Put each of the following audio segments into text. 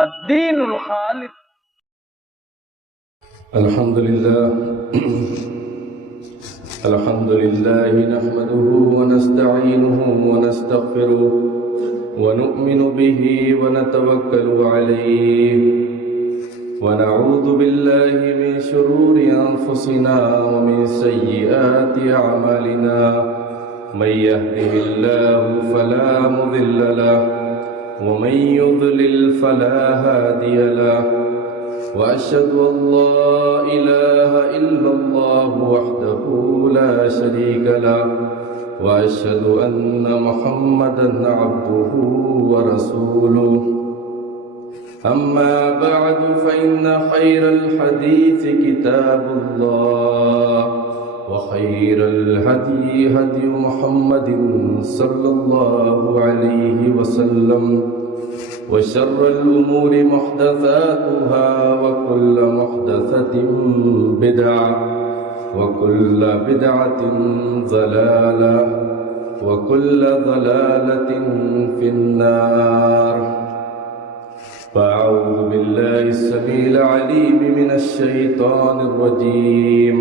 الدین الخالص. الحمد لله نحمده ونستعينه ونستغفره ونؤمن به ونتوكل عليه ونعوذ بالله من شرور أنفسنا ومن سيئات أعمالنا من يهده الله فلا مضل له ومن يضلل فلا هادي له وأشهد أن لا إله إلا الله وحده لا شريك له وأشهد أن محمدا عبده ورسوله. أما بعد فإن خير الحديث كتاب الله وخير الهدي هدي محمد صلى الله عليه وسلم وشر الأمور محدثاتها وكل محدثة بدعة وكل بدعة ضلالة وكل ضلالة في النار. فأعوذ بالله السميع العليم من الشيطان الرجيم.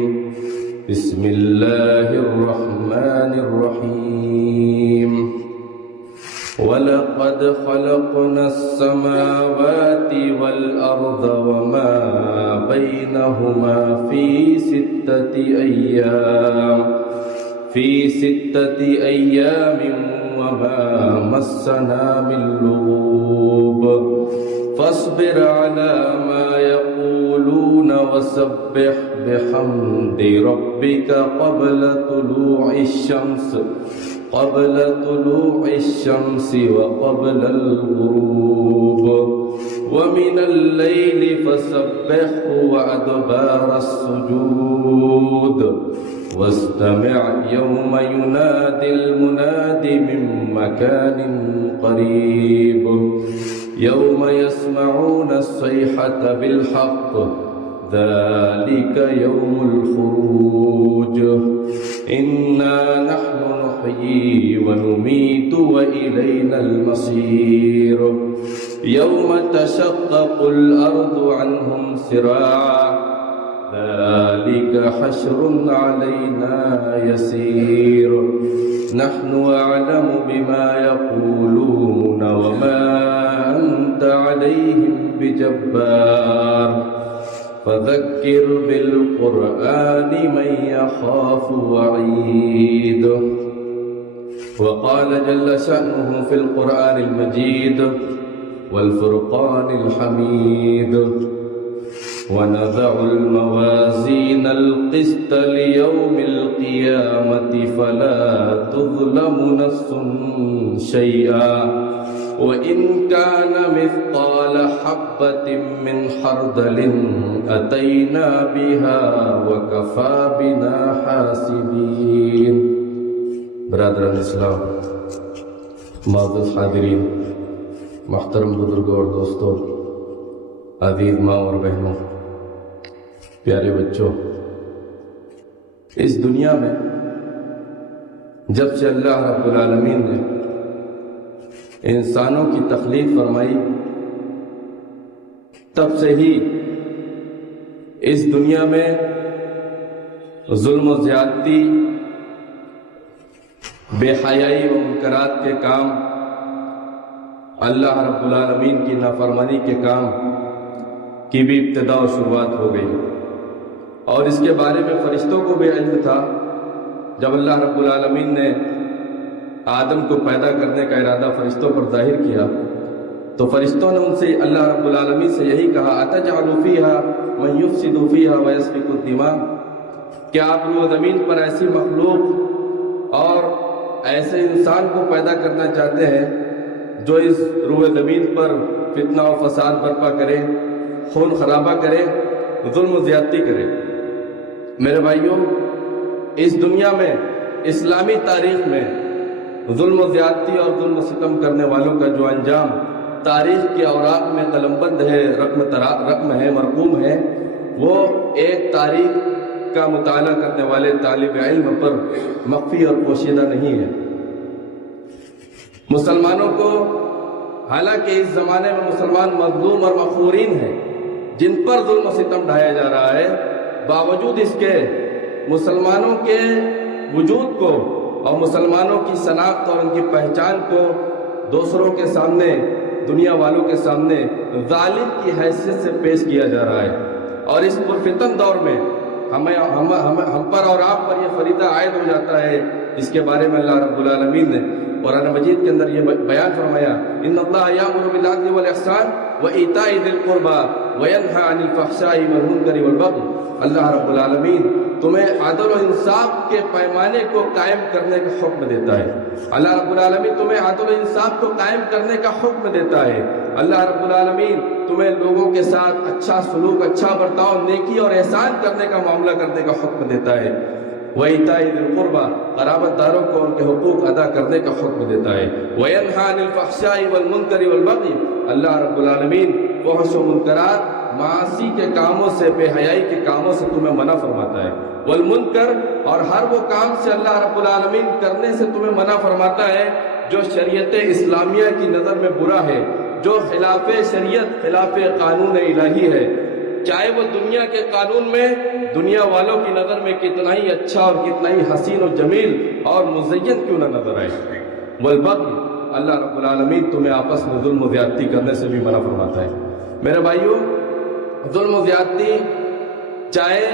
بسم الله الرحمن الرحيم. ولقد خلقنا السماوات والأرض وما بينهما في ستة أيام وما مسنا من لغوب فاصبر على ما يقولون وسبح بحمد ربك قبل طلوع الشمس وقبل الغروب ومن الليل فسبحه وأدبار السجود واستمع يوم ينادي المناد من مكان قريب يوم يسمعون الصيحة بالحق ذلك يوم الخروج. إنا نحن نحيي ونميت وإلينا المصير. يوم تشقق الأرض عنهم سراعا ذلك حشر علينا يسير. نحن أعلم بما يقولون وما أنت عليهم بجبار فذكر بالقرآن من يخاف وعيد. وقال جل شأنه في القرآن المجيد والفرقان الحميد. ونضع الموازين القسط ليوم القيامة فلا تظلم نفس شيئا وإن كان مثقال حبة من خردل أتينا بها وكفى بنا حاسبين. برادران اسلام، معزز حاضرین، محترم بزرگوں اور دوستوں، عزیز ماں اور بہنوں، پیارے بچوں، اس دنیا میں جب سے اللہ رب العالمین نے انسانوں کی تخلیق فرمائی تب سے ہی اس دنیا میں ظلم و زیادتی، بے حیائی و منکرات کے کام، اللہ رب العالمین کی نافرمانی کے کام کی بھی ابتدا و شروعات ہو گئی. اور اس کے بارے میں فرشتوں کو بھی علم تھا. جب اللہ رب العالمین نے آدم کو پیدا کرنے کا ارادہ فرشتوں پر ظاہر کیا تو فرشتوں نے ان سے اللہ رب العالمین سے یہی کہا اتجعل فیہا من یفسد فیہا ویسفک الدماء، کیا آپ روح زمین پر ایسی مخلوق اور ایسے انسان کو پیدا کرنا چاہتے ہیں جو اس روح زمین پر فتنہ و فساد برپا کرے، خون خرابہ کرے، ظلم و زیادتی کرے؟ میرے بھائیوں، اس دنیا میں اسلامی تاریخ میں ظلم و زیادتی اور ظلم و ستم کرنے والوں کا جو انجام تاریخ کے اوراق میں قلم بند ہے، رقم ہے، مرقوم ہے، وہ ایک تاریخ کا مطالعہ کرنے والے طالب علم پر مخفی اور پوشیدہ نہیں ہے. مسلمانوں کو حالانکہ اس زمانے میں مسلمان مظلوم اور مخورین ہیں، جن پر ظلم و ستم ڈھایا جا رہا ہے، باوجود اس کے مسلمانوں کے وجود کو اور مسلمانوں کی شناخت اور ان کی پہچان کو دوسروں کے سامنے، دنیا والوں کے سامنے ظالم کی حیثیت سے پیش کیا جا رہا ہے۔ اور اس پرفتن دور میں ہم پر اور آپ پر یہ فریضہ عائد ہو جاتا ہے، اس کے بارے میں اللہ رب العالمین نے قرآن مجید کے اندر یہ بیان فرمایا، ان اللہ یامر بالعدل والاحسان وایتاء ذی القربى وینہی عن الفحشاء والمنکر والبغی۔ اللہ رب العالمین تمہیں عدل و انصاف کے پیمانے کو قائم کرنے کا حکم دیتا ہے۔ اللہ رب العالمین تمہیں عدل و انصاف کو قائم کرنے کا حکم دیتا ہے۔ اللہ رب العالمین تمہیں لوگوں کے ساتھ اچھا سلوک، اچھا برتاؤ، نیکی اور احسان کرنے کا معاملہ کرنے کا حکم دیتا ہے۔ وَإِيتَاءِ ذِي الْقُرْبَى قرابت داروں کو ان کے حقوق ادا کرنے کا حکم دیتا ہے۔ وَيَنْهَى عَنِ الْفَحْشَاءِ وَالْمُنكَرِ وَالْبَغْيِ اللہ رب العالمین فحش و منکرات، معاصی کے کاموں سے، بے حیائی کے کاموں سے تمہیں منع فرماتا ہے۔ والمنکر اور ہر وہ کام سے اللہ رب العالمین کرنے سے تمہیں منع فرماتا ہے جو شریعت اسلامیہ کی نظر میں برا ہے، جو خلاف شریعت، خلاف قانون الہی ہے، چاہے وہ دنیا کے قانون میں دنیا والوں کی نظر میں کتنا ہی اچھا اور کتنا ہی حسین و جمیل اور مزین کیوں نہ نظر آئے۔ والبغی اللہ رب العالمین تمہیں آپس میں ظلم و زیادتی کرنے سے بھی منع فرماتا ہے۔ میرے بھائیوں، ظلم و زیادتی چاہے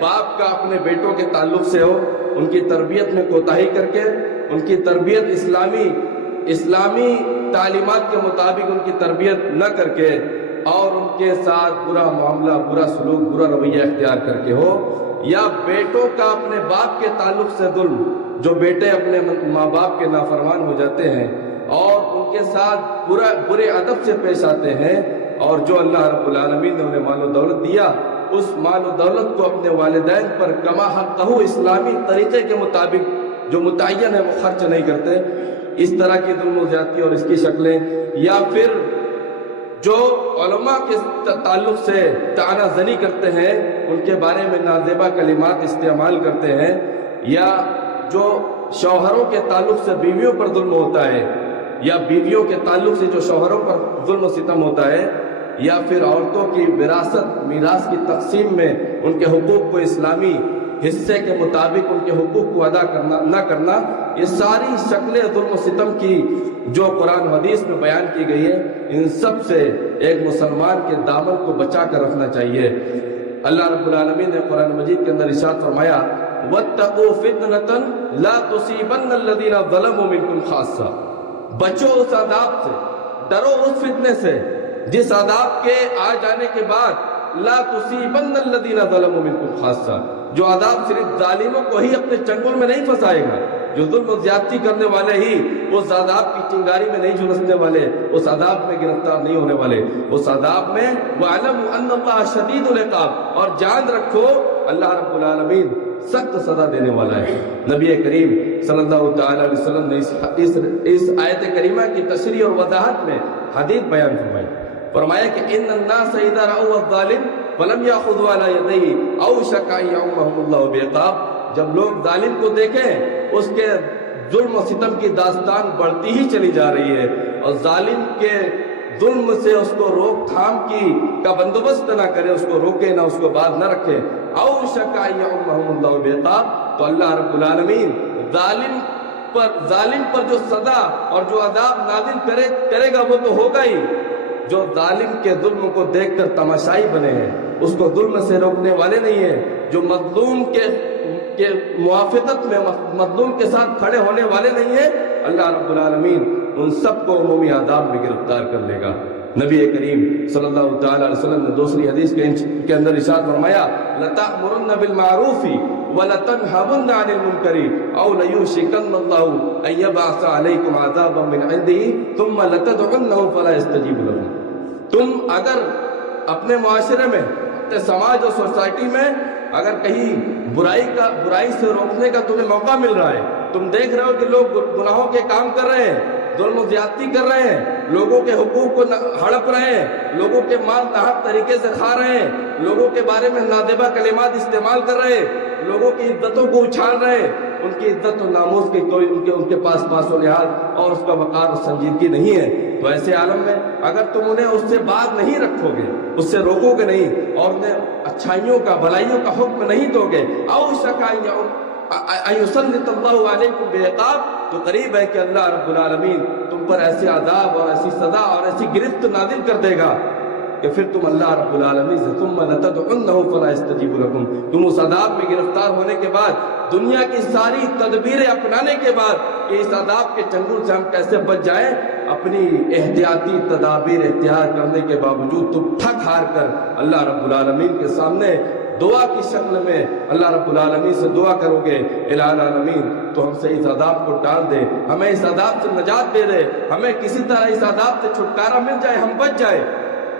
باپ کا اپنے بیٹوں کے تعلق سے ہو، ان کی تربیت میں کوتاہی کر کے، ان کی تربیت اسلامی تعلیمات کے مطابق ان کی تربیت نہ کر کے اور ان کے ساتھ برا معاملہ، برا سلوک، برا رویہ اختیار کر کے ہو، یا بیٹوں کا اپنے باپ کے تعلق سے ظلم، جو بیٹے اپنے ماں باپ کے نافرمان ہو جاتے ہیں اور ان کے ساتھ برے ادب سے پیش آتے ہیں، اور جو اللہ رب العالمین نے انہیں مال و دولت دیا، اس مال و دولت کو اپنے والدین پر کما حقہ اسلامی طریقے کے مطابق جو متعین ہے وہ خرچ نہیں کرتے، اس طرح کی ظلم و زیادتی اور اس کی شکلیں، یا پھر جو علماء کے تعلق سے طعنہ زنی کرتے ہیں، ان کے بارے میں نازیبا کلمات استعمال کرتے ہیں، یا جو شوہروں کے تعلق سے بیویوں پر ظلم ہوتا ہے، یا بیویوں کے تعلق سے جو شوہروں پر ظلم و ستم ہوتا ہے، یا پھر عورتوں کی وراثت میراث کی تقسیم میں ان کے حقوق کو اسلامی حصے کے مطابق ان کے حقوق کو ادا نہ کرنا، یہ ساری شکلیں ظلم و ستم کی جو قرآن حدیث میں بیان کی گئی ہے، ان سب سے ایک مسلمان کے دامن کو بچا کر رکھنا چاہیے۔ اللہ رب العالمین نے قرآن مجید کے اندر ارشاد فرمایا، وَاتَّقُوا فِتْنَةً لَا تُصِيبَنَّ الَّذِينَ ظَلَمُوا مِنْكُمْ خَاصَّةً بچو اس عذاب سے، ڈرو اس فتنے سے جس عذاب کے آ جانے کے بعد لا تصیبن الذین ظلموا منکم خاصہ، جو عذاب صرف ظالموں کو ہی اپنے چنگل میں نہیں پھنسائے گا، جو ظلم و زیادتی کرنے والے ہی اس عذاب کی چنگاری میں نہیں جھلسنے والے، اس عذاب میں گرفتار نہیں ہونے والے، اس عذاب میں وَاعْلَمُوا أَنَّ اللَّهَ شَدِيدُ الْعِقَابِ، اور جان رکھو اللہ رب العالمین سخت سزا دینے والا ہے۔ نبی کریم صلی اللہ تعالی علیہ وسلم نے اس آیت کریمہ کی تشریح اور وضاحت میں حدیث بیان فرمایا کہ ان الناس اذا رأوا الظالم فلم يأخذوا على يديه اوشك ان يعمهم الله بعقاب، جب لوگ ظالم کو دیکھیں اس کے ظلم و ستم کی داستان بڑھتی ہی چلی جا رہی ہے، اور ظالم کے ظلم سے اس کو روک تھام کا بندوبست نہ کرے، اس کو روکے نہ، اس کو باز نہ رکھے، اوشک ان یعمهم اللہ بعقاب، تو اللہ رب العالمین ظالم پر جو سزا اور جو عذاب نازل کرے گا وہ تو ہوگا ہی، جو ظالم کے ظلم کو دیکھ کر تماشائی بنے ہیں، اس کو ظلم سے روکنے والے نہیں ہیں، جو مظلوم کے موافقت میں مظلوم کے ساتھ کھڑے ہونے والے نہیں ہیں، اللہ رب العالمین ان سب کو عمومی عذاب میں گرفتار کر لے گا۔ نبی کریم صلی اللہ تعالی علیہ وسلم نے دوسری حدیث کے اندر ارشاد فرمایا، لَتَأْمُرُنَّ بِالْمَعْرُوفِ وَلَتَنْهَوُنَّ عَنِ الْمُنْكَرِ أَوْ لَيُوشِكَنَّ اللَّهُ أَن يَبْعَثَ عَلَيْكُمْ عَذَابًا مِنْ عِنْدِهِ ثُمَّ لَتَدْعُنَّهُ فَلَا يَسْتَجِيبُ لَكُمْ، تم اگر اپنے معاشرے میں، اپنے سماج اور سوسائٹی میں اگر کہیں برائی سے روکنے کا تمہیں موقع مل رہا ہے، تم دیکھ رہے ہو کہ لوگ گناہوں کے کام کر رہے ہیں، ظلم و زیادتی کر رہے ہیں، لوگوں کے حقوق کو ہڑپ رہے ہیں، لوگوں کے مال ناحق طریقے سے کھا رہے ہیں، لوگوں کے بارے میں نادیبہ کلمات استعمال کر رہے ہیں، لوگوں کی عزتوں کو اچھال رہے ہیں، ان کی عزت و ناموس کی کوئی ان کے پاس پاس و لحاظ اور اس کا وقار و سنجیدگی نہیں ہے، تو ایسے عالم میں اگر تم انہیں اس سے باز نہیں رکھو گے، اس سے روکو گے نہیں اور انہیں اچھائیوں کا بھلائیوں کا حکم نہیں دو گے، او شکا یسلط اللہ علیکم بعقاب، تو قریب ہے کہ اللہ رب العالمین تم پر ایسے عذاب اور ایسی سزا اور ایسی گرفت نازل کر دے گا کہ پھر تم اللہ رب العالمین سے ثم لتدعنہ فلا یستجیب لکم، تم اس عذاب میں گرفتار ہونے کے بعد، دنیا کی ساری تدبیریں اپنانے کے بعد کہ اس عذاب کے چنگل سے ہم کیسے بچ جائیں، اپنی احتیاطی تدابیر اختیار کرنے کے باوجود تم تھک ہار کر اللہ رب العالمین کے سامنے دعا کی شکل میں اللہ رب العالمین سے دعا کرو گے، الہ العالمین تو ہم سے اس عذاب کو ٹال دے، ہمیں اس عذاب سے نجات دے دے، ہمیں کسی طرح اس عذاب سے چھٹکارا مل جائے، ہم بچ جائے۔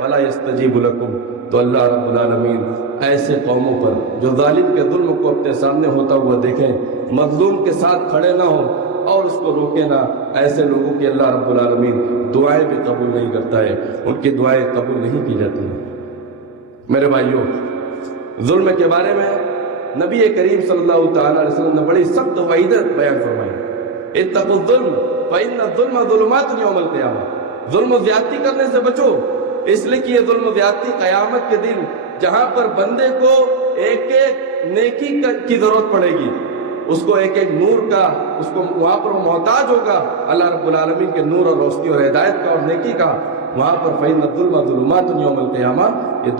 وَلَا يَسْتَجِيبُ لَكُمْ، تو اللہ رب العالمین ایسے قوموں پر جو ظالم کے ظلم کو اپنے سامنے ہوتا ہوا دیکھیں، مظلوم کے ساتھ کھڑے نہ ہوں اور اس کو روکے نہ، ایسے لوگوں کی اللہ رب العالمین دعائیں بھی قبول نہیں کرتا ہے، ان کی دعائیں قبول نہیں کی جاتی ہیں۔ میرے بھائیوں، ظلم کے بارے میں نبی کریم صلی اللہ تعالیٰ علیہ وسلم نے بڑی سخت وعیدت بیان فرمائی، اتقوا الظلم فإن الظلم ظلمات یوم القیامہ، ظلم و زیادتی کرنے سے بچو، اس لیے کہ یہ ظلم و زیادتی قیامت کے دن جہاں پر بندے کو ایک ایک نیکی کی ضرورت پڑے گی، اس کو ایک ایک نور کا، اس کو وہاں پر وہ محتاج ہوگا اللہ رب العالمین کے نور اور روشنی اور ہدایت کا اور نیکی کا، وہاں پر فإن الظلم ظلمات یوم القیامہ، یہ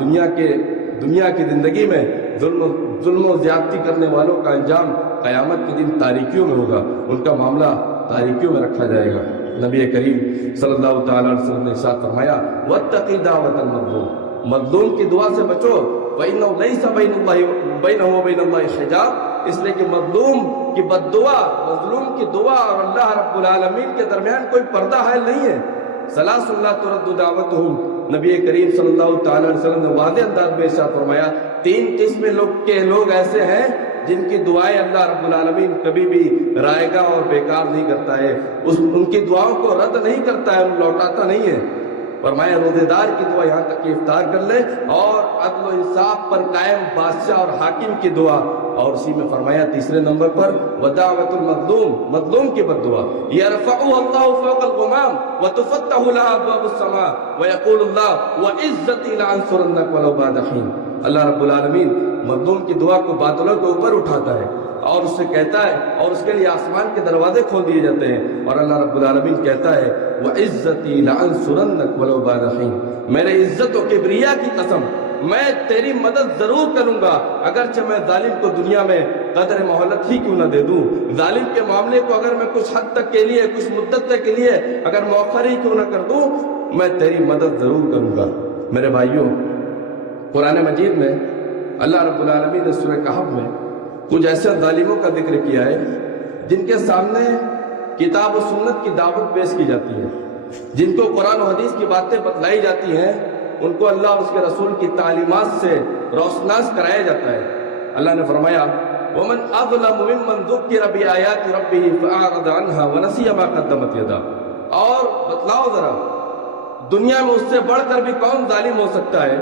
دنیا کی زندگی میں ظلم و زیادتی کرنے والوں کا انجام قیامت کے دن تاریکیوں میں ہوگا، ان کا معاملہ تاریکیوں میں رکھا جائے گا۔ نبی کریم صلی اللہ تعالیٰ علیہ وسلم نے ارشاد فرمایا واتقی دعوت المظلوم، مظلوم کی دعا سے بچو، فإنہ لیس بینہ وبین اللہ حجاب، اس لیے کہ مظلوم کی بد دعا، مظلوم کی دعا اور اللہ رب العالمین کے درمیان کوئی پردہ حائل نہیں ہے۔ ثلاث لا ترد دعوتہم، نبی کریم صلی اللہ تعالیٰ علیہ وسلم نے واضح انداز میں ارشاد فرمایا 3 قسم لوگ ایسے ہیں جن کی دعائیں اللہ رب العالمین کبھی بھی رائے گا اور بیکار نہیں کرتا ہے، ان کی دعاؤں کو رد نہیں کرتا ہے، لوٹاتا نہیں ہے۔ فرمایا روزے دار کی دعا یہاں تک کہ افطار کر لے، اور عدل و انصاف پر قائم بادشاہ اور حاکم کی دعا، اور اسی میں فرمایا تیسرے نمبر پر ودعوت المظلوم، مظلوم کی بد دعا، یرفعها اللہ فوق الغمام وتفتح لها ابواب السماء ويقول اللہ وعزتی لانصرنک ولو بعد حین، اللہ رب العالمین مظلوم کی دعا کو بادلوں کے اوپر اٹھاتا ہے اور اس سے کہتا ہے، اور اس کے لیے آسمان کے دروازے کھول دیے جاتے ہیں، اور اللہ رب العالمین کہتا ہے وعزتی لانصرنک ولو بعد حین، میرے عزت و کبریا کی قسم میں تیری مدد ضرور کروں گا، اگرچہ میں ظالم کو دنیا میں قدر مہلت ہی کیوں نہ دے دوں، ظالم کے معاملے کو اگر میں کچھ حد تک کے لیے، کچھ مدت تک کے لیے اگر مؤخر ہی کیوں نہ کر دوں، میں تیری مدد ضرور کروں گا۔ میرے بھائیوں، قرآن مجید میں اللہ رب العالمین نے سورہ کہف میں کچھ ایسے ظالموں کا ذکر کیا ہے جن کے سامنے کتاب و سنت کی دعوت پیش کی جاتی ہے، جن کو قرآن و حدیث کی باتیں بتلائی جاتی ہیں، ان کو اللہ اور اس کے رسول کی تعلیمات سے روشناس کرایا جاتا ہے۔ اللہ نے فرمایا وَمَنْ أَظْلَمُ مِمَّنْ ذُكِّرَ بِآيَاتِ رَبِّهِ فَأَعْرَضَ عَنْهَا وَنَسِيَ مَا قَدَّمَتْ يَدَاهُ، اور بتلاؤ ذرا دنیا میں اس سے بڑھ کر بھی کون ظالم ہو سکتا ہے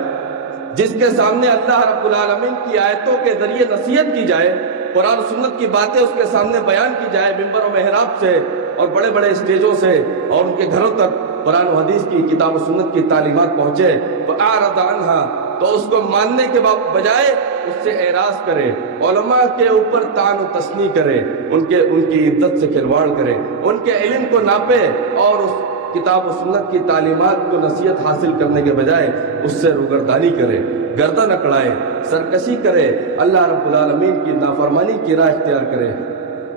جس کے سامنے اللہ رب العالمین کی آیتوں کے ذریعے نصیحت کی جائے، قرآن و سنت کی باتیں اس کے سامنے بیان کی جائے، ممبر و محراب سے اور بڑے بڑے اسٹیجوں سے اور ان کے گھروں تک قرآن و حدیث کی کتاب و سنت کی تعلیمات پہنچے، فَأَعْرَضَ عَنْهَا، تو اس کو ماننے کے بجائے اس سے اعراض کرے، علماء کے اوپر طعن و تشنیع کرے، ان کی عزت سے کھلواڑ کرے، ان کے علم کو ناپے اور اس کتاب و سنت کی تعلیمات کو نصیحت حاصل کرنے کے بجائے اس سے روگردانی کرے، گردن اکڑائے، سرکشی کرے، اللہ رب العالمین کی نافرمانی کی راہ اختیار کرے،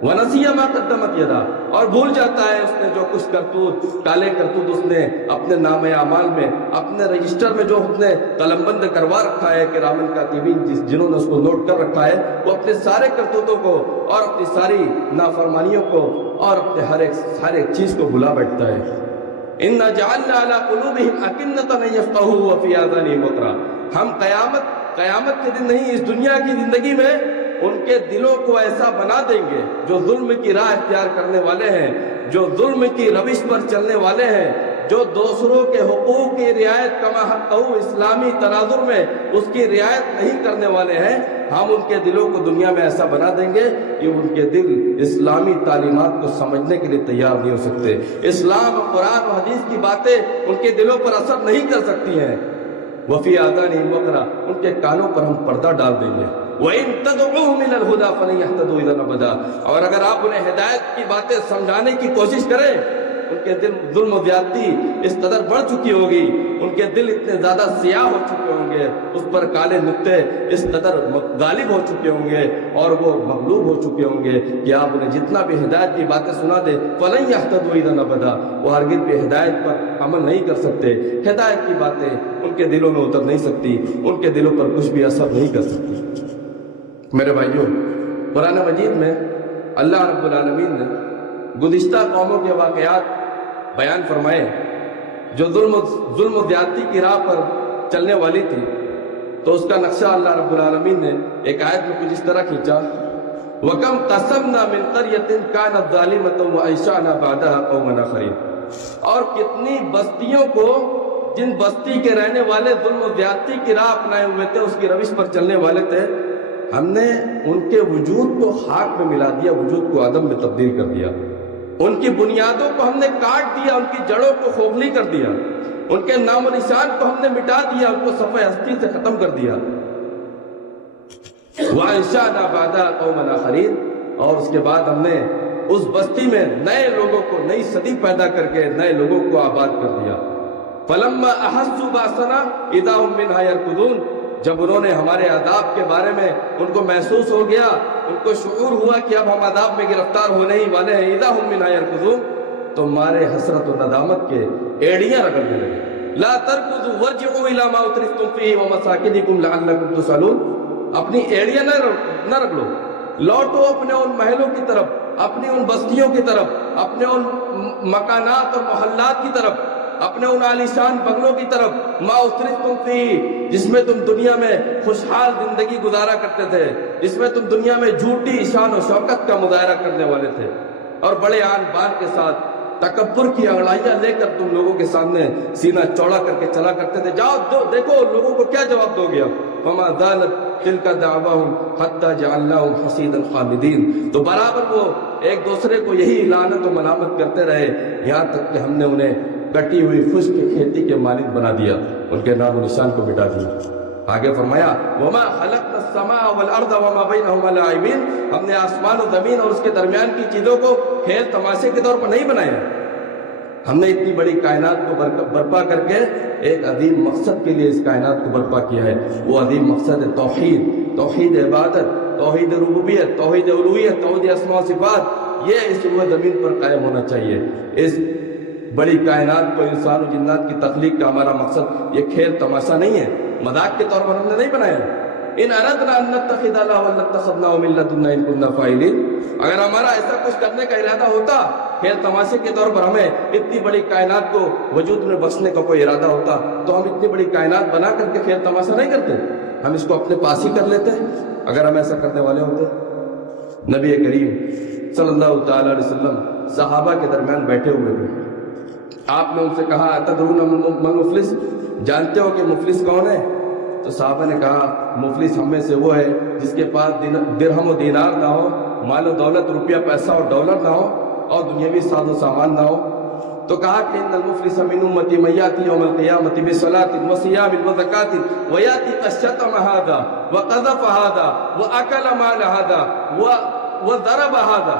وَنَسِيَ مَا قَدَّمَتْ يَدَاهُ، اور بھول جاتا ہے اس نے جو کچھ کرتوت، کالے کرتوت اس نے اپنے نام اعمال میں، اپنے رجسٹر میں جو اس نے قلم بند کروا رکھا ہے کرامن کاتبین جنہوں نے اس کو نوٹ کر رکھا ہے، وہ اپنے سارے کرتوتوں کو اور اپنی ساری نافرمانیوں کو اور اپنے ہر ایک چیز کو بھلا بیٹھتا ہے۔ اِنَّا جَعَلْنَا عَلَىٰ قُلُوبِهِمْ أَكِنَّةً أَن يَفْقَهُوهُ وَفِي آذَانِهِمْ وَقْرًا، ہم قیامت کے دن نہیں، اس دنیا کی زندگی میں ان کے دلوں کو ایسا بنا دیں گے جو ظلم کی راہ اختیار کرنے والے ہیں، جو ظلم کی روش پر چلنے والے ہیں، جو دوسروں کے حقوق کی رعایت کما حق اسلامی تناظر میں اس کی رعایت نہیں کرنے والے ہیں، ہم ان کے دلوں کو دنیا میں ایسا بنا دیں گے کہ ان کے دل اسلامی تعلیمات کو سمجھنے کے لیے تیار نہیں ہو سکتے۔ اسلام، قرآن و حدیث کی باتیں ان کے دلوں پر اثر نہیں کر سکتی ہیں۔ وفی آذانہم وقرا، ان کے کانوں پر ہم پردہ ڈال دیں گے۔ وَإِن تَدْعُوهُمْ إِلَى الْهُدَىٰ فَلَن يَهْتَدُوا إِذًا أَبَدًا، اور اگر آپ انہیں ہدایت کی باتیں سمجھانے کی کوشش کریں، ان کے دل ظلم و زیادتی اس قدر بڑھ چکی ہوگی، ان کے دل اتنے زیادہ سیاہ ہو چکے ہوں گے، اس پر کالے نقطے اس قدر غالب ہو چکے ہوں گے اور وہ مغلوب ہو چکے ہوں گے کہ آپ انہیں جتنا بھی ہدایت کی باتیں سنا دیں، فَلَن يَهْتَدُوا إِذًا أَبَدًا، وہ ہرگز بھی ہدایت پر عمل نہیں کر سکتے۔ ہدایت کی باتیں ان کے دلوں میں اتر نہیں سکتی، ان کے دلوں پر کچھ بھی اثر نہیں کر سکتی۔ میرے بھائیوں، قرآن مجید میں اللہ رب العالمین نے گزشتہ قوموں کے واقعات بیان فرمائے جو ظلم و زیادتی کی راہ پر چلنے والی تھی، تو اس کا نقشہ اللہ رب العالمین نے ایک آیت میں کچھ اس طرح کھینچا، وَكَمْ قَسَمْنَا مِنْ قَرْيَةٍ كَانَتْ ظَالِمَةً وَأَنشَأْنَا بَعْدَهَا قَوْمًا آخَرِينَ، اور کتنی بستیوں کو جن بستی کے رہنے والے ظلم و زیادتی کی راہ اپنائے ہوئے تھے، اس کی روش پر چلنے والے تھے، ہم نے ان کے وجود کو خاک میں ملا دیا، وجود کو عدم میں تبدیل کر دیا، ان کی بنیادوں کو ہم نے کاٹ دیا، ان کی جڑوں کو کھوکھلی کر دیا، ان کے نام و نشان کو ہم نے مٹا دیا، ان کو صفحہ ہستی سے ختم کر دیا۔ وَأَنشَأْنَا بَعْدَهَا قَوْمًا آخَرِينَ، اور اس کے بعد ہم نے اس بستی میں نئے لوگوں کو، نئی صدی پیدا کر کے نئے لوگوں کو آباد کر دیا۔ فَلَمَّا أَحَسُّوا بَأْسَنَا إِذَا هُم مِّنْهَا يَرْكُضُونَ، جب انہوں نے ہمارے عذاب کے بارے میں ان کو محسوس ہو گیا، ان کو شعور ہوا کہ اب ہم عذاب میں گرفتار ہونے ہی والے ہیں، اذا ہم منہا یرکضون، تو مارے حسرت و ندامت کے ایڑیاں رگڑنے لگے۔ لا ترکضوا وارجعوا الى ما اترفتم فيه ومساکنکم لعلکم تسألون، اپنی ایڑیاں نہ رگڑو، لوٹو اپنے ان محلوں کی طرف، اپنی ان بستیوں کی طرف، اپنے ان مکانات اور محلات کی طرف، اپنے ان عالیشان بنگلوں کی طرف، ما اترفتم فیہ، جس میں تم دنیا میں خوشحال زندگی گزارا کرتے تھے، جس میں تم دنیا میں جھوٹی شان و شوکت کا مظاہرہ کرنے والے تھے، اور بڑے آن بان کے ساتھ تکبر کی انگڑائیاں لے کر تم لوگوں کے سامنے سینہ چوڑا کر کے چلا کرتے تھے۔ جاؤ دیکھو لوگوں کو کیا جواب دو گے اب، فما زالت تلک دعواہم حتی جعلناہم حصیدا خامدین، تو برابر وہ ایک دوسرے کو یہی لعنت و ملامت کرتے رہے، یہاں تک کہ ہم نے انہیں کٹی ہوئی خشک کھیتی کے مالک بنا دیا، ان کے نام و نشان کو مٹا دیا۔ آگے فرمایا وَمَا خَلَقْنَا السَّمَاءَ وَالْأَرْضَ وَمَا بَيْنَهُمَا لَاعِبِينَ، ہم نے آسمان و زمین اور اس کے درمیان کی چیزوں کو کھیل تماشے کے طور پر نہیں بنایا، ہم نے اتنی بڑی کائنات کو برپا کر کے ایک عظیم مقصد کے لیے اس کائنات کو برپا کیا ہے، وہ عظیم مقصد ہے توحید عبادت، توحید ربوبیت، توحید الوہیت، توحید اسماء و صفات، یہ اس روئے زمین پر قائم ہونا چاہیے۔ اس بڑی کائنات کو، انسان و جنات کی تخلیق کا ہمارا مقصد یہ کھیل تماشا نہیں ہے، مذاق کے طور پر ہم نے نہیں بنایا۔ ان اردنا ان نتخذ لهوا لاتخذناه من لدنا ان كنا فاعلين، اگر ہمارا ایسا کچھ کرنے کا ارادہ ہوتا، کھیل تماشے کے طور پر ہمیں اتنی بڑی کائنات کو وجود میں بخشنے کا کوئی ارادہ ہوتا، تو ہم اتنی بڑی کائنات بنا کر کے کھیل تماشا نہیں کرتے، ہم اس کو اپنے پاس ہی کر لیتے اگر ہم ایسا کرنے والے ہوتے۔ نبی کریم صلی اللہ تعالی علیہ وسلم صحابہ کے درمیان بیٹھے ہوئے تھے، آپ نے ان سے کہا اتدرون من مفلس، جانتے ہو کہ مفلس کون ہے؟ تو صحابہ نے کہا مفلس ہم میں سے وہ ہے جس کے پاس درہم و دینار نہ ہو، مال و دولت، روپیہ پیسہ اور ڈالر نہ ہو، اور دنیاوی ساز و سامان نہ ہو۔ تو کہا کہ ان المفلس من امتی من یاتی یوم القیامت بصلاۃ وصیام وزکاۃ ویاتی قد شتم ھذا وقذف ھذا واکل مال ھذا وضرب ھذا،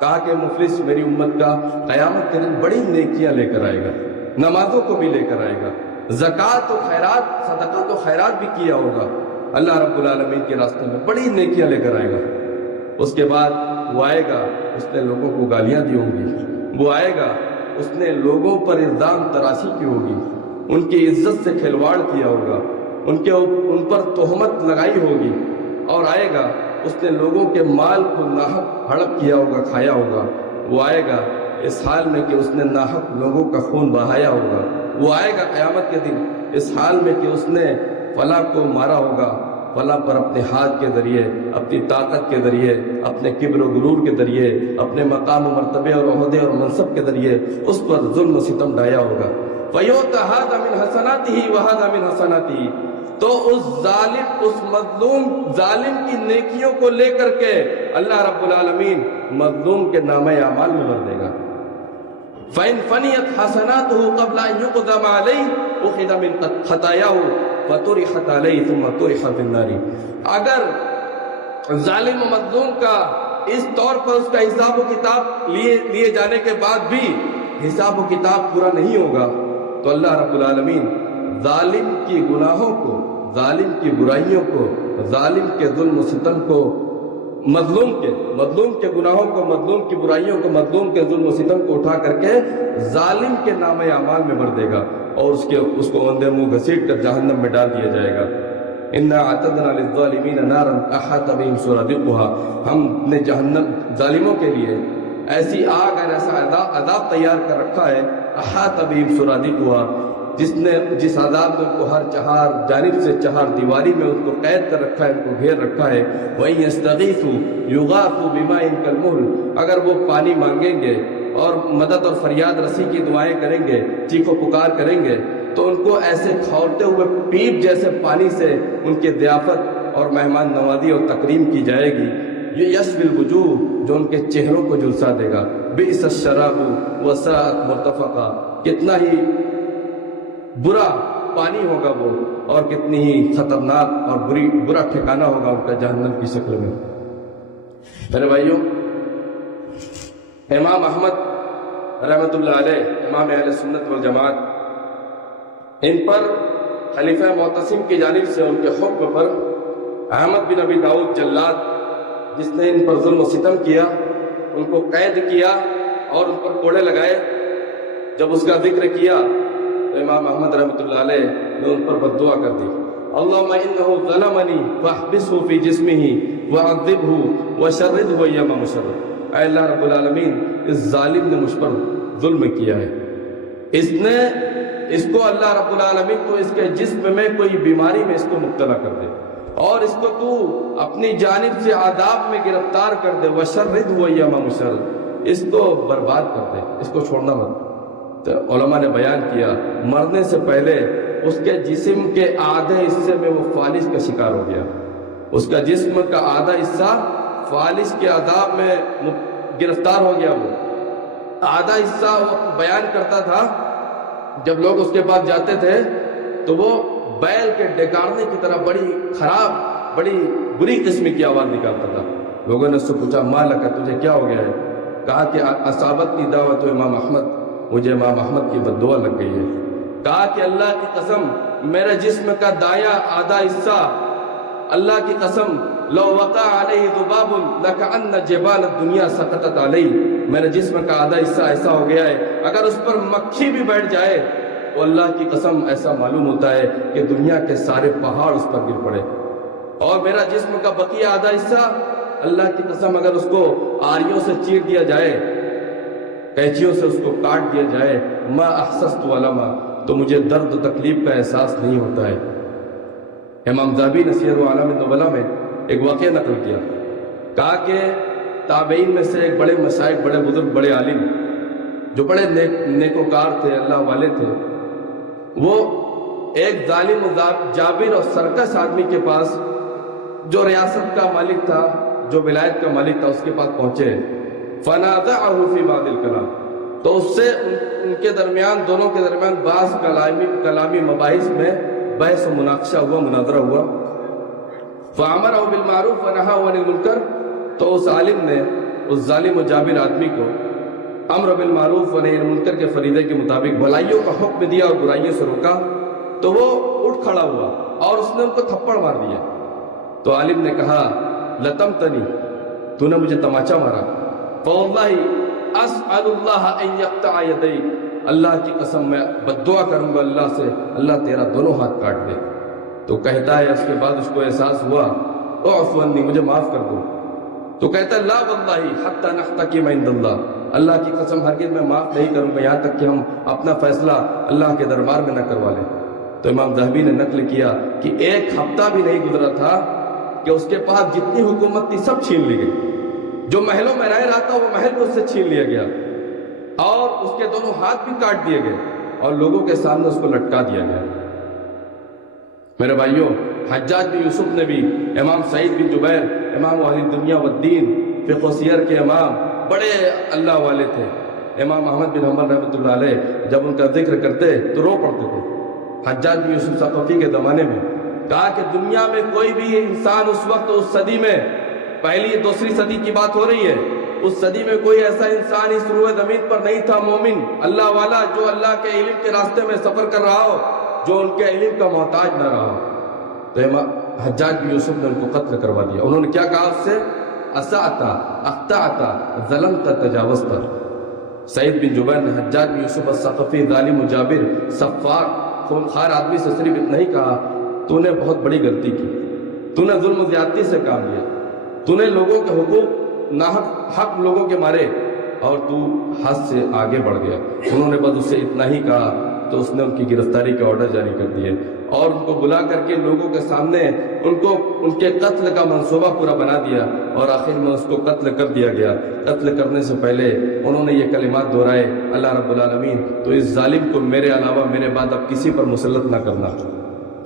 کہا کہ مفلس میری امت کا قیامت کے دن بڑی نیکیاں لے کر آئے گا، نمازوں کو بھی لے کر آئے گا، زکوٰۃ و خیرات، صدقات و خیرات بھی کیا ہوگا، اللہ رب العالمین کے راستے میں بڑی نیکیاں لے کر آئے گا۔ اس کے بعد وہ آئے گا، اس نے لوگوں کو گالیاں دی ہوں گی، وہ آئے گا، اس نے لوگوں پر الزام تراشی کی ہوگی، ان کی عزت سے کھلواڑ کیا ہوگا، ان پر تہمت لگائی ہوگی، اور آئے گا اس نے لوگوں کے مال کو ناحق ہڑپ کیا ہوگا، کھایا ہوگا۔ وہ آئے گا اس حال میں کہ اس نے ناحق لوگوں کا خون بہایا ہوگا۔ وہ آئے گا قیامت کے دن اس حال میں کہ اس نے فلاں کو مارا ہوگا، فلاں پر اپنے ہاتھ کے ذریعے، اپنی طاقت کے ذریعے، اپنے کبر و غرور کے ذریعے، اپنے مقام و مرتبے اور عہدے اور منصب کے ذریعے اس پر ظلم و ستم ڈھایا ہوگا۔ فَيُؤْتَى هَذَا مِنْ حَسَنَاتِهِ وَهَذَا مِنْ حَسَنَاتِهِ، تو اس ظالم، اس مظلوم ظالم کی نیکیوں کو لے کر کے اللہ رب العالمین مظلوم کے نامہ اعمال میں بھر دے گا۔ فَإِنْ فَنِيَتْ حَسَنَاتُهُ قَبْلَ أَنْ يُقْدَمَ عَلَيْهِ أُخِذَ مِنْ خَطَايَاهُ فَطُرِحَتْ عَلَيْهِ ثُمَّ طُرِحَ فِي النَّارِ۔ اگر ظالم و مظلوم کا اس طور پر اس کا حساب و کتاب لیے جانے کے بعد بھی حساب و کتاب پورا نہیں ہوگا، تو اللہ رب العالمین ظالم کی گناہوں کو، ظالم کی برائیوں کو، ظالم کے ظلم و ستم کو، مظلوم کے گناہوں کو، مظلوم کی برائیوں کو، مظلوم کے ظلم و ستم کو اٹھا کر کے ظالم کے نام اعمال میں بھر دے گا اور اس کو اندر منہ گھسیٹ کر جہنم میں ڈال دیا جائے گا۔ اِنَّا اعْتَدْنَا لِلظَّالِمِينَ نَارًا أَحَاطَ بِهِمْ سُرَادِقُهَا، ہم نے جہنم ظالموں کے لیے ایسی آگ اور ایسا عذاب تیار کر رکھا ہے، أَحَاطَ بِهِمْ سُرَادِقُهَا، جس عذاب نے ان کو ہر چہار جانب سے چہار دیواری میں ان کو قید کر رکھا ہے، ان کو گھیر رکھا ہے۔ وَإِن يَسْتَغِيثُوا يُغَاثُوا بِمَاءٍ كَالْمُهْلِ، اگر وہ پانی مانگیں گے اور مدد اور فریاد رسی کی دعائیں کریں گے، چیخ و پکار کریں گے، تو ان کو ایسے کھولتے ہوئے پیپ جیسے پانی سے ان کی ضیافت اور مہمان نوازی اور تکریم کی جائے گی۔ یہ یشوی الوجوہ، جو ان کے چہروں کو جھلسا دے گا۔ بئس الشراب وساءت مرتفقا، کتنا ہی برا پانی ہوگا وہ، اور کتنی ہی خطرناک اور برا ٹھکانہ ہوگا ان کا جہنم کی شکل میں۔ میرے بھائیوں، امام احمد رحمۃ اللہ علیہ، امام اہل سنت والجماعت، ان پر خلیفہ معتصم کی جانب سے ان کے حکم پر احمد بن ابی داؤد جلاد، جس نے ان پر ظلم و ستم کیا، ان کو قید کیا اور ان پر کوڑے لگائے، جب اس کا ذکر کیا تو امام احمد رحمۃ اللہ علیہ نے ان پر بد دعا کر دی۔ اللہم انہ ظلمنی فاحبسہ فی جسمہ وعذبہ وشردہ ایام مشرد، اے اللہ رب العالمین، اس ظالم نے مجھ پر ظلم کیا ہے، اس کو اللہ رب العالمین تو اس کے جسم میں کوئی بیماری میں اس کو مبتلا کر دے، اور اس کو تو اپنی جانب سے عذاب میں گرفتار کر دے، وشردہ ایام مشرد، اس کو برباد کر دے، اس کو چھوڑنا مت۔ تو علماء نے بیان کیا، مرنے سے پہلے اس کے جسم کے آدھے حصے میں وہ فالج کا شکار ہو گیا، اس کا جسم کا آدھا حصہ فالج کے عذاب میں گرفتار ہو گیا۔ وہ آدھا حصہ وہ بیان کرتا تھا، جب لوگ اس کے پاس جاتے تھے تو وہ بیل کے ڈگارنے کی طرح بڑی خراب، بڑی بری قسم کی آواز نکالتا تھا۔ لوگوں نے اس سے پوچھا، ماں لگا، تجھے کیا ہو گیا ہے؟ کہا کہ اصابت کی دعوت امام احمد، مجھے امام احمد کی بد دعا لگ گئی ہے۔ کہا کہ اللہ کی قسم، میرے جسم کا دایاں آدھا حصہ، اللہ کی قسم، لو وقع علیہ ذباب لکأن جبال الدنیا سقطت علیہ، میرے جسم کا آدھا حصہ ایسا ہو گیا ہے، اگر اس پر مکھی بھی بیٹھ جائے تو اللہ کی قسم ایسا معلوم ہوتا ہے کہ دنیا کے سارے پہاڑ اس پر گر پڑے۔ اور میرا جسم کا بقیہ آدھا حصہ، اللہ کی قسم، اگر اس کو آریوں سے چیر دیا جائے، قینچیوں سے اس کو کاٹ دیا جائے، ما احسست علما، تو مجھے درد و تکلیف کا احساس نہیں ہوتا ہے۔ امام ذہبی نے سیر و اعلام النبلاء میں ایک واقعہ نقل کیا، کہا کہ تابعین میں سے ایک بڑے مشائخ، بڑے بزرگ، بڑے عالم، جو بڑے نیکوکار تھے، اللہ والے تھے، وہ ایک ظالم و جابر اور سرکش آدمی کے پاس، جو ریاست کا مالک تھا، جو ولایت کا مالک تھا، اس کے پاس پہنچے۔ فنازعہ فی بعض الکلام، تو اس سے ان کے درمیان، دونوں کے درمیان بعض کلامی مباحث میں بحث و مناقشہ ہوا، مناظرہ ہوا۔ فامرہ بالمعروف ونہا عن المنکر، تو اس عالم نے اس ظالم و جابر آدمی کو امر بالمعروف و نہی عن المنکر کے فریضے کے مطابق بھلائیوں کا حکم دیا اور برائیوں سے روکا، تو وہ اٹھ کھڑا ہوا اور اس نے ان کو تھپڑ مار دیا۔ تو عالم نے کہا، لطمتنی، تو نے مجھے تماچا مارا، فواللہ اسأل اللہ ان یقطع یدی، اللہ کی قسم میں بد دعا کروں گا اللہ سے، اللہ تیرا دونوں ہاتھ کاٹ دے۔ تو کہتا ہے، اس کے بعد اس کو احساس ہوا، اعفو عنی، مجھے معاف کر دو۔ تو کہتا ہے، لا واللہ حتی نحتکم عند اللہ، اللہ کی قسم ہرگز میں معاف نہیں کروں گا یہاں تک کہ ہم اپنا فیصلہ اللہ کے دربار میں نہ کروا لیں۔ تو امام ذہبی نے نقل کیا کہ ایک ہفتہ بھی نہیں گزرا تھا کہ اس کے پاس جتنی حکومت تھی سب چھین لی گئی، جو محلوں میں رہ رہا تھا وہ محل اس سے چھین لیا گیا، اور اس کے دونوں ہاتھ بھی کاٹ دیے گئے اور لوگوں کے سامنے اس کو لٹکا دیا گیا۔ میرے بھائیوں، حجاج بن یوسف نے بھی امام سعید بن جبیر، امام اہل دنیا والدین، فقہ و سیر کے امام، بڑے اللہ والے تھے۔ امام احمد بن حنبل رحمۃ اللہ علیہ جب ان کا ذکر کرتے تو رو پڑتے تھے۔ حجاج بن یوسف ثقفی کے زمانے میں کہا کہ دنیا میں کوئی بھی انسان اس وقت، اس صدی میں، پہلی دوسری صدی کی بات ہو رہی ہے، اس صدی میں کوئی ایسا انسان اس روئے زمین پر نہیں تھا مومن اللہ والا جو اللہ کے علم کے راستے میں سفر کر رہا ہو، جو ان کے علم کا محتاج نہ رہا ہو۔ تو حجاج بن یوسف نے ان کو قتل کروا دیا۔ انہوں نے کیا کہا اس سے؟ اسعتا، اخطأتا، ظلمتا، تجاوزتا۔ سعید بن جبیر نے حجاج بن یوسف الثقفی، ظالم و جابر، سفاک، خونخوار آدمی سے صرف اتنا ہی کہا، تو نے بہت بڑی غلطی کی، تو نے ظلم و زیادتی سے کام لیا، تو نے لوگوں کے حقوق حق لوگوں کے مارے اور تو حد سے آگے بڑھ گیا۔ انہوں نے بس اس سے اتنا ہی کہا تو اس نے ان کی گرفتاری کے آرڈر جاری کر دیے اور ان کو بلا کر کے لوگوں کے سامنے ان کے قتل کا منصوبہ پورا بنا دیا اور آخر میں اس کو قتل کر دیا گیا۔ قتل کرنے سے پہلے انہوں نے یہ کلمات دہرائے، اللہ رب العالمین تو اس ظالم کو میرے علاوہ میرے بعد اب کسی پر مسلط نہ کرنا۔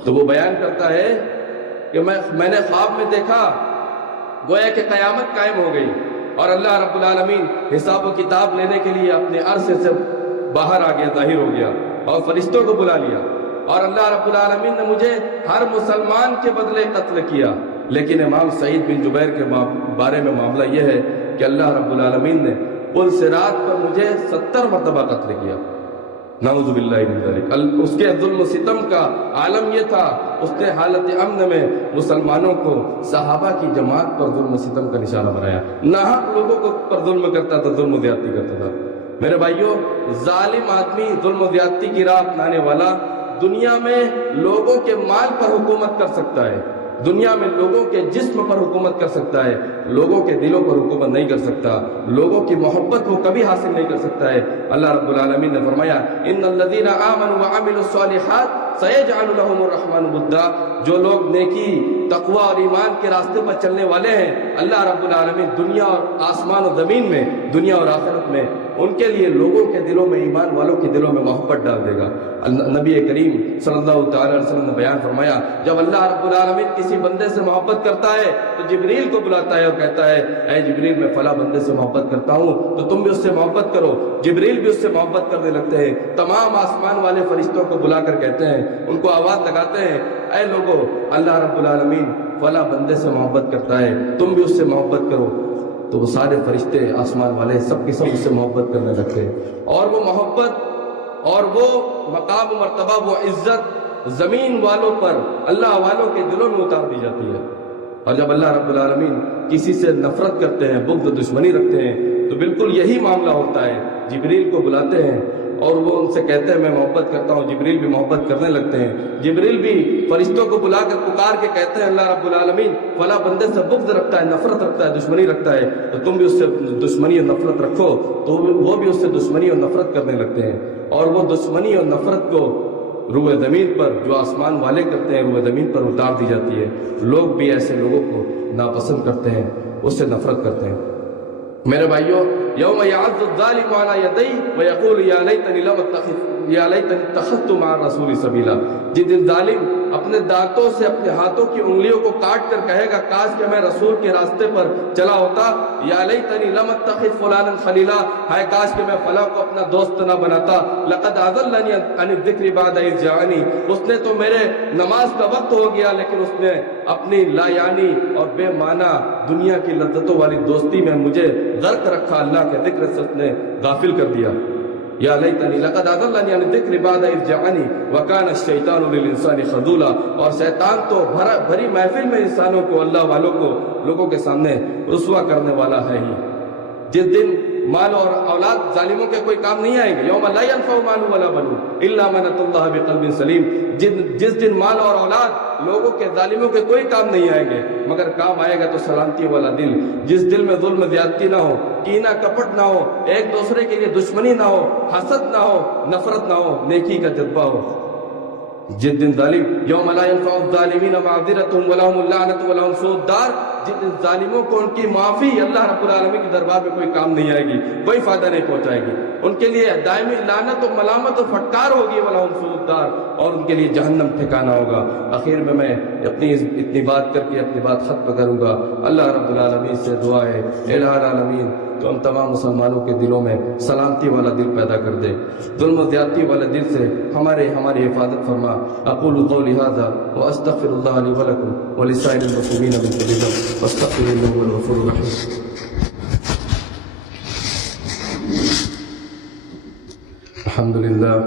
تو وہ بیان کرتا ہے کہ میں نے خواب میں دیکھا گویا کہ قیامت قائم ہو گئی اور اللہ رب العالمین حساب و کتاب لینے کے لیے اپنے عرصے سے باہر آ گیا، ظاہر ہو گیا اور فرشتوں کو بلا لیا، اور اللہ رب العالمین نے مجھے ہر مسلمان کے بدلے قتل کیا۔ لیکن امام سعید بن جبیر کے بارے میں معاملہ یہ ہے کہ اللہ رب العالمین نے پل صراط پر مجھے 70 مرتبہ قتل کیا، نعوذ باللہ من ذلک۔ اس کے ظلم و ستم کا عالم یہ تھا، اس نے حالت امن میں مسلمانوں کو، صحابہ کی جماعت پر ظلم و ستم کا نشانہ بنایا، ناحق لوگوں کو پر ظلم کرتا تھا، ظلم و زیادتی کرتا تھا۔ میرے بھائیوں، ظالم آدمی، ظلم و زیادتی کی راہ اپنانے والا دنیا میں لوگوں کے مال پر حکومت کر سکتا ہے، دنیا میں لوگوں کے جسم پر حکومت کر سکتا ہے، لوگوں کے دلوں پر حکومت نہیں کر سکتا، لوگوں کی محبت وہ کبھی حاصل نہیں کر سکتا ہے۔ اللہ رب العالمین نے فرمایا ان الذین آمنوا وعملوا الصالحات سیجعل لهم الرحمن ودا، جو لوگ نیکی، تقوی اور ایمان کے راستے پر چلنے والے ہیں، اللہ رب العالمین دنیا اور آسمان و زمین میں، دنیا اور آخرت میں ان کے لیے لوگوں کے دلوں میں، ایمان والوں کے دلوں میں محبت ڈال دے گا۔ نبی کریم صلی اللہ تعالی علیہ وسلم نے بیان فرمایا جب اللہ رب العالمین کسی بندے سے محبت کرتا ہے تو جبریل کو بلاتا ہے اور کہتا ہے اے جبریل میں فلاں بندے سے محبت کرتا ہوں تو تم بھی اس سے محبت کرو۔ جبریل بھی اس سے محبت کرنے لگتے ہیں، تمام آسمان والے فرشتوں کو بلا کر کہتے ہیں، ان کو آواز لگاتے ہیں اے لوگو اللہ رب العالمین فلاں بندے سے محبت کرتا ہے، تم بھی اس سے محبت کرو۔ تو وہ سارے فرشتے آسمان والے سب کے سب اس سے محبت کرنے لگتے ہیں، اور وہ محبت اور وہ مقام و مرتبہ، وہ عزت زمین والوں پر، اللہ والوں کے دلوں میں اتار دی جاتی ہے۔ اور جب اللہ رب العالمین کسی سے نفرت کرتے ہیں، بغض و دشمنی رکھتے ہیں، تو بالکل یہی معاملہ ہوتا ہے۔ جبریل کو بلاتے ہیں اور وہ ان سے کہتے ہیں میں محبت کرتا ہوں، جبریل بھی محبت کرنے لگتے ہیں۔ جبریل بھی فرشتوں کو بلا کر پکار کے کہتے ہیں اللہ رب العالمین فلاں بندے سے بغض رکھتا ہے، نفرت رکھتا ہے، دشمنی رکھتا ہے، تو تم بھی اس سے دشمنی اور نفرت رکھو، تو وہ بھی اس سے دشمنی اور نفرت کرنے لگتے ہیں۔ اور وہ دشمنی اور نفرت کو روئے زمین پر جو آسمان والے کرتے ہیں، روئے زمین پر اتار دی جاتی ہے۔ لوگ بھی ایسے لوگوں کو ناپسند کرتے ہیں، اس سے نفرت کرتے ہیں۔ میرے بھائیوں، یوم یعض الظالم علی یدیہ ویقول یا لیتنی اتخذت مع الرسول سبیلا، جس دن ظالم اپنے دانتوں سے اپنے ہاتھوں کی انگلیوں کو کاٹ کر کہے گا کاش کہ میں رسول کے راستے پر چلا ہوتا، یا لیتنی لم اتخذ فلانا خلیلا، ہے کاش کہ میں فلاں کو اپنا دوست نہ بناتا، لقد اضلنی عن الذکر بعد اذ جاءنی، اس نے تو میرے نماز کا وقت ہو گیا لیکن اس نے اپنی لا یعنی اور بے معنی دنیا کی لذتوں والی دوستی میں مجھے غرق رکھا، اللہ کے ذکر سے اس نے غافل کر دیا۔ یا لیتنی لقد اضلنی عن الذکر بعد اذ جاءنی وکان الشیطان للانسان خذولا، اور شیطان تو بھری محفل میں انسانوں کو، اللہ والوں کو لوگوں کے سامنے رسوا کرنے والا ہے ہی۔ جس دن مال اور اولاد ظالموں کے کوئی کام نہیں آئیں گے، یوم لا ينفع مال ولا بنون الا من اتى الله بقلب سلیم، جس دن مال اور اولاد لوگوں کے، ظالموں کے کوئی کام نہیں آئیں گے، مگر کام آئے گا تو سلامتی والا دل، جس دل میں ظلم زیادتی نہ ہو، کینہ کپٹ نہ ہو، ایک دوسرے کے لیے دشمنی نہ ہو، حسد نہ ہو، نفرت نہ ہو، نیکی کا جذبہ ہو۔ جس دن ظالم یوم لا ينفع الظالمین معذرتهم ولهم اللعنۃ ولهم سوء الدار، جن ظالموں کو ان کی معافی اللہ رب العالمین کے دربار میں کوئی کام نہیں آئے گی، کوئی فائدہ نہیں پہنچائے گی، ان کے لیے دائمی لعنت و ملامت و پھٹکار ہوگی، ولهم سوء الدار، اور ان کے لیے جہنم ٹھکانہ ہوگا۔ آخر میں اپنی اتنی بات کر کے اپنی بات ختم کروں گا۔ اللہ رب العالمین سے دعا ہے، الہ العالمین تو ہم تمام مسلمانوں کے دلوں میں سلامتی والا دل پیدا کر دے، ظلم و زیادتی والے دل سے ہماری حفاظت فرما۔ اقول قولی ھذا واستغفر اللہ لی ولکم ولسائر المسلمین من کل ذنب واستغفروہ انہ ھو الغفور الرحیم۔ الحمد لله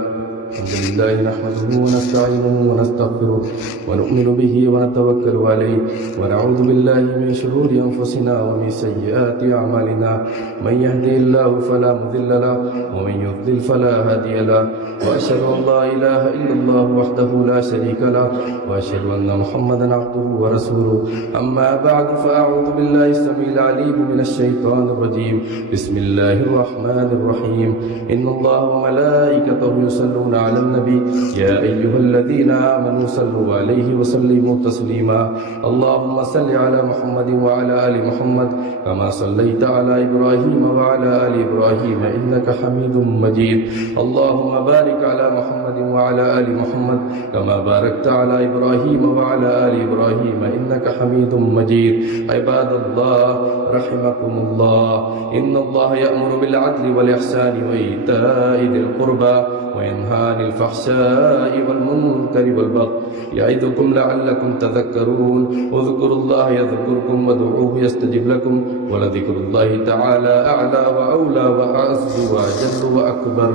نحمده ونستعينه ونستغفره ونؤمن به ونتوكل عليه ونعوذ بالله من شرور أنفسنا ومن سيئات أعمالنا، من يهده الله فلا مضل له ومن يضلل فلا هادي له، وأشهد أن لا إله إلا الله وحده لا شريك له، وأشهد أن محمدا عبده ورسوله، أما بعد فأعوذ بالله السميع العليم من الشيطان الرجيم، بسم الله الرحمن الرحيم، إن الله وملائكته يصلون على النبي يا أيها الذين آمنوا صلوا عليه وسلموا تسليما، اللهم صل على محمد وعلى آل محمد كما صليت على إبراهيم وعلى آل إبراهيم إنك حميد مجيد، اللهم بارك على محمد وعلى آل محمد كما باركت على إبراهيم وعلى آل إبراهيم إنك حميد مجيد۔ عباد الله رحمكم الله، إن الله يأمر بالعدل والإحسان وإيتاء ذي القربى وينهى عن الفحشاء والمنكر والبغي يعظكم لعلكم تذكرون، اذكروا الله يذكركم وادعوه يستجب لكم، ولذكر الله تعالى أعلى وأولى وأعز وأجل وأكبر۔